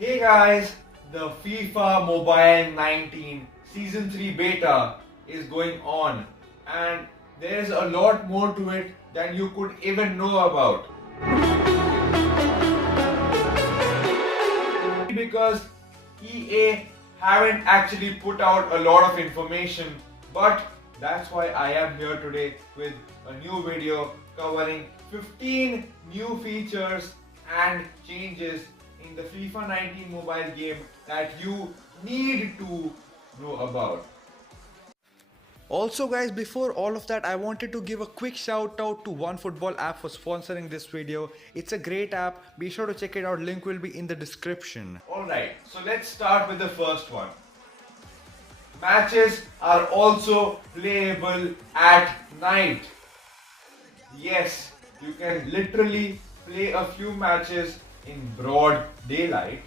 Hey guys, the FIFA Mobile 19 Season 3 Beta is going on and there's a lot more to it than you could even know about. Because EA haven't actually put out a lot of information, but that's why I am here today with a new video covering 15 new features and changes in the FIFA 19 mobile game that you need to know about. Also guys, before all of that, I wanted to give a quick shout out to OneFootball app for sponsoring this video. It's a great app. Be sure to check it out. Link will be in the description. Alright, so let's start with the first one. Matches are also playable at night. Yes, you can literally play a few matches in broad daylight,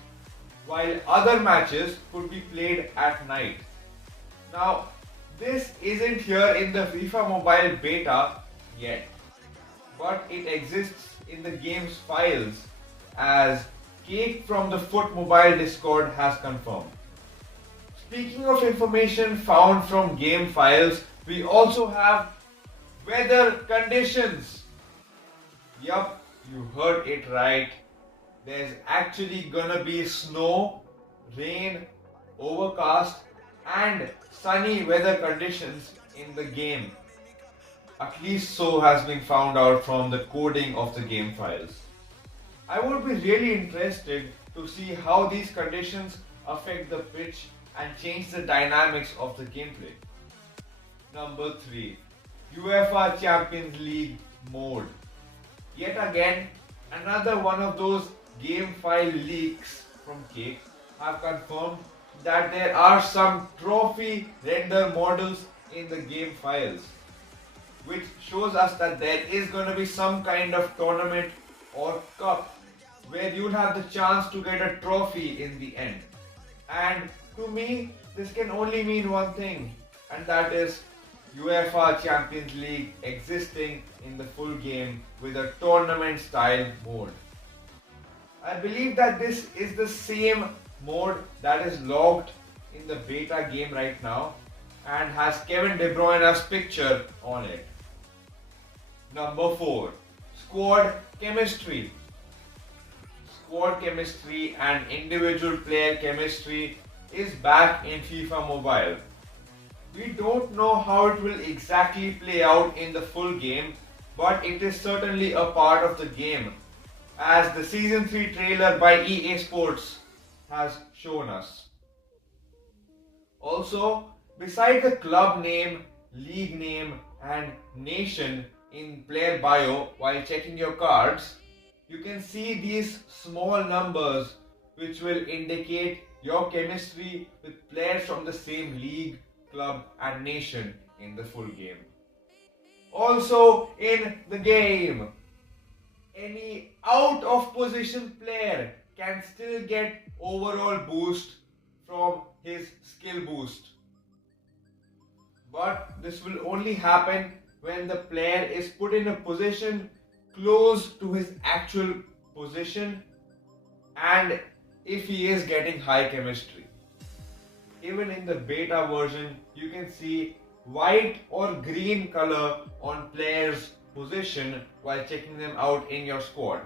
while other matches could be played at night. Now, this isn't here in the FIFA Mobile Beta yet, but it exists in the game's files, as Cake from the Foot Mobile Discord has confirmed. Speaking of information found from game files, we also have weather conditions. Yup, you heard it right. There's actually gonna be snow, rain, overcast and sunny weather conditions in the game. At least so has been found out from the coding of the game files. I would be really interested to see how these conditions affect the pitch and change the dynamics of the gameplay. Number 3. UEFA Champions League mode. Yet again, another one of those game file leaks from Cake have confirmed that there are some trophy render models in the game files, which shows us that there is going to be some kind of tournament or cup where you'll have the chance to get a trophy in the end. And to me, this can only mean one thing, and that is UEFA Champions League existing in the full game with a tournament style mode. I believe that this is the same mode that is logged in the beta game right now and has Kevin De Bruyne's picture on it. Number 4. Squad chemistry. Squad chemistry and individual player chemistry is back in FIFA Mobile. We don't know how it will exactly play out in the full game, but it is certainly a part of the game, as the Season 3 trailer by EA Sports has shown us. Also, beside the club name, league name and nation in player bio while checking your cards, you can see these small numbers which will indicate your chemistry with players from the same league, club and nation in the full game. Also in the game, any out of position player can still get overall boost from his skill boost. But this will only happen when the player is put in a position close to his actual position and if he is getting high chemistry. Even in the beta version, you can see white or green color on players' position while checking them out in your squad.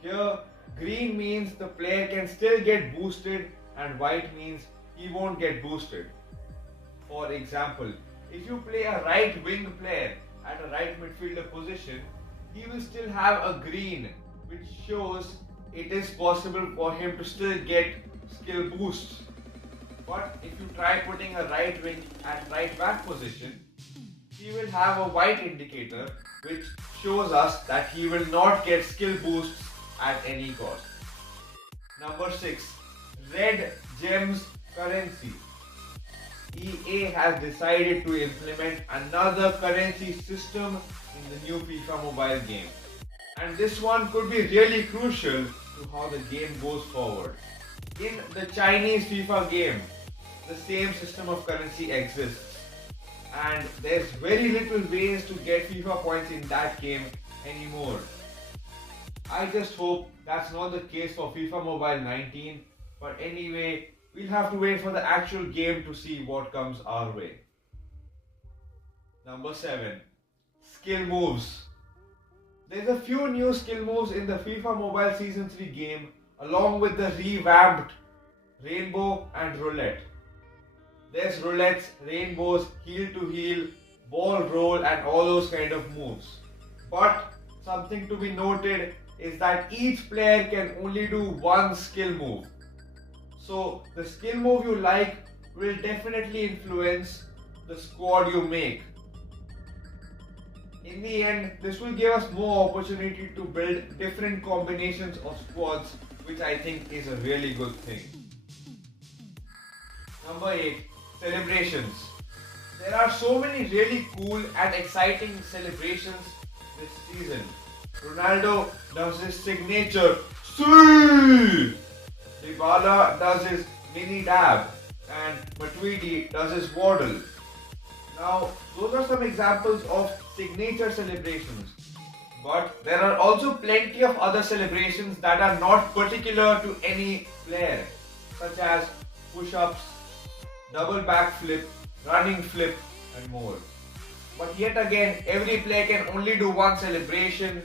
Here, green means the player can still get boosted and white means he won't get boosted. For example, if you play a right wing player at a right midfielder position, he will still have a green, which shows it is possible for him to still get skill boosts. But if you try putting a right wing at right back position, he will have a white indicator which shows us that he will not get skill boosts at any cost. Number 6. Red Gems currency. EA has decided to implement another currency system in the new FIFA Mobile game. And this one could be really crucial to how the game goes forward. In the Chinese FIFA game, the same system of currency exists. And there's very little ways to get FIFA points in that game anymore. I just hope that's not the case for FIFA Mobile 19, but anyway, we'll have to wait for the actual game to see what comes our way. Number 7. Skill moves. There's a few new skill moves in the FIFA Mobile Season 3 game along with the revamped Rainbow and Roulette. There's roulettes, rainbows, heel to heel, ball roll and all those kind of moves. But something to be noted is that each player can only do one skill move. So the skill move you like will definitely influence the squad you make. In the end, this will give us more opportunity to build different combinations of squads, which I think is a really good thing. Number 8. Celebrations. There are so many really cool and exciting celebrations this season. Ronaldo does his signature "See!" Dybala does his mini dab and Matuidi does his waddle. Now, those are some examples of signature celebrations. But there are also plenty of other celebrations that are not particular to any player, such as push-ups, double backflip, running flip and more. But yet again, every player can only do one celebration.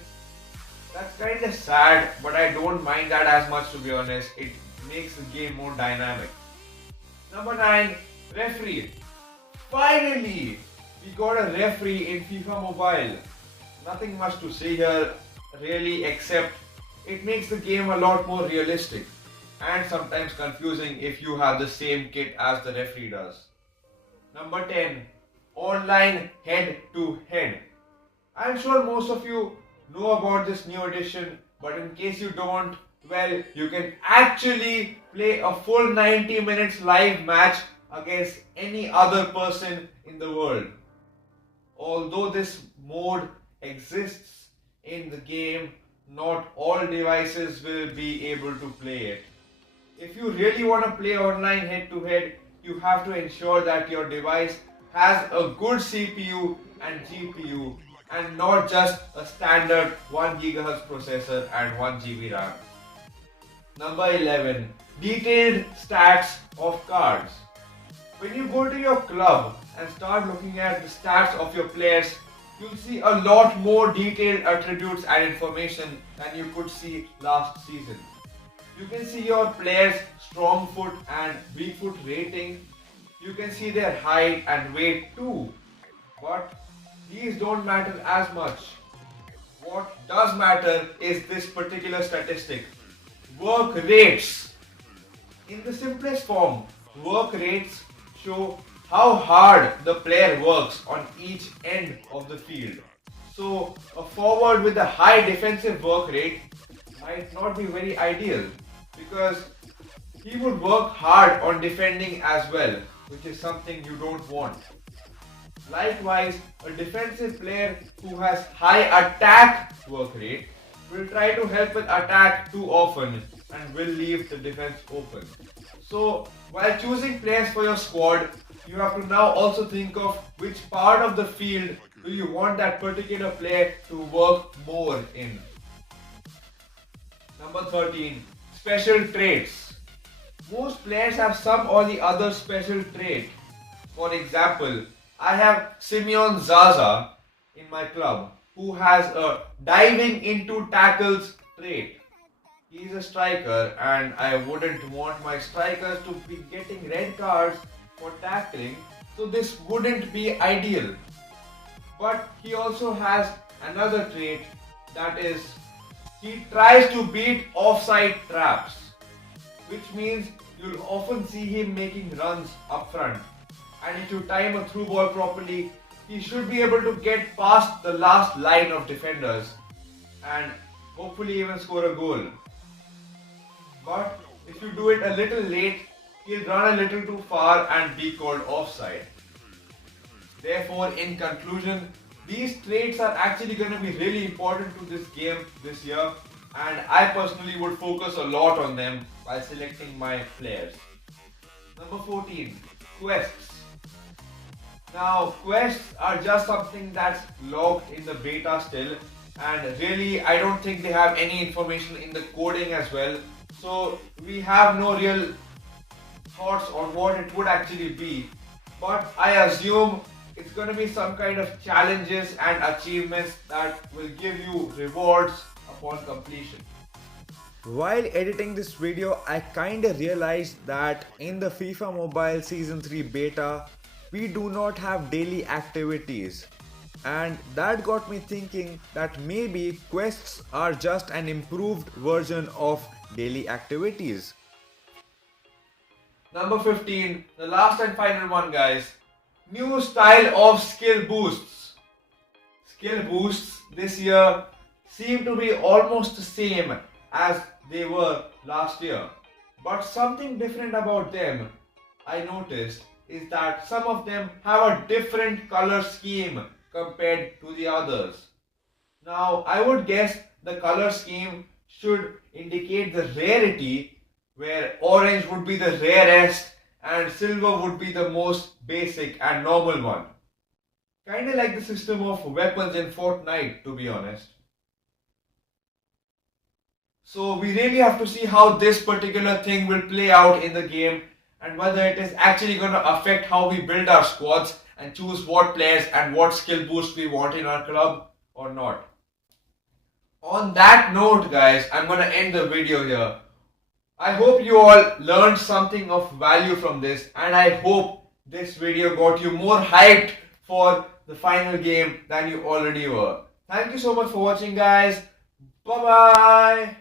That's kind of sad, but I don't mind that as much, to be honest. It makes the game more dynamic. Number 9. Referee. Finally! We got a referee in FIFA Mobile. Nothing much to say here really, except it makes the game a lot more realistic and sometimes confusing if you have the same kit as the referee does. Number 10. Online head to head. I'm sure most of you know about this new edition, but in case you don't, well, you can actually play a full 90 minutes live match against any other person in the world. Although this mode exists in the game, not all devices will be able to play it. If you really want to play online head to head, you have to ensure that your device has a good CPU and GPU and not just a standard 1 GHz processor and 1 GB RAM. Number 11. Detailed stats of cards. When you go to your club and start looking at the stats of your players, you'll see a lot more detailed attributes and information than you could see last season. You can see your players' strong foot and weak foot rating. You can see their height and weight too. But these don't matter as much. What does matter is this particular statistic: work rates. In the simplest form, work rates show how hard the player works on each end of the field. So a forward with a high defensive work rate might not be very ideal, because he would work hard on defending as well, which is something you don't want. Likewise, a defensive player who has high attack work rate will try to help with attack too often and will leave the defense open. So, while choosing players for your squad, you have to now also think of which part of the field do you want that particular player to work more in. Number 13. Special traits. Most players have some or the other special trait. For example, I have Simeon Zaza in my club who has a diving into tackles trait. He's a striker and I wouldn't want my strikers to be getting red cards for tackling, so this wouldn't be ideal. But he also has another trait, that is, he tries to beat offside traps, which means you'll often see him making runs up front. And if you time a through ball properly, he should be able to get past the last line of defenders and hopefully even score a goal. But if you do it a little late, he'll run a little too far and be called offside. Therefore, in conclusion, these traits are actually going to be really important to this game this year, and I personally would focus a lot on them while selecting my players. Number 14. Quests. Now, quests are just something that's locked in the beta still, and really I don't think they have any information in the coding as well. So we have no real thoughts on what it would actually be. But I assume it's going to be some kind of challenges and achievements that will give you rewards upon completion. While editing this video, I kinda realized that in the FIFA Mobile Season 3 beta, we do not have daily activities. And that got me thinking that maybe quests are just an improved version of daily activities. Number 15, the last and final one, guys. New style of skill boosts. Skill boosts this year seem to be almost the same as they were last year. But something different about them I noticed is that some of them have a different color scheme compared to the others. Now, I would guess the color scheme should indicate the rarity, where orange would be the rarest and silver would be the most basic and normal one. Kinda like the system of weapons in Fortnite, to be honest. So we really have to see how this particular thing will play out in the game and whether it is actually going to affect how we build our squads and choose what players and what skill boosts we want in our club or not. On that note, guys, I'm going to end the video here. I hope you all learned something of value from this, and I hope this video got you more hyped for the final game than you already were. Thank you so much for watching, guys. Bye bye.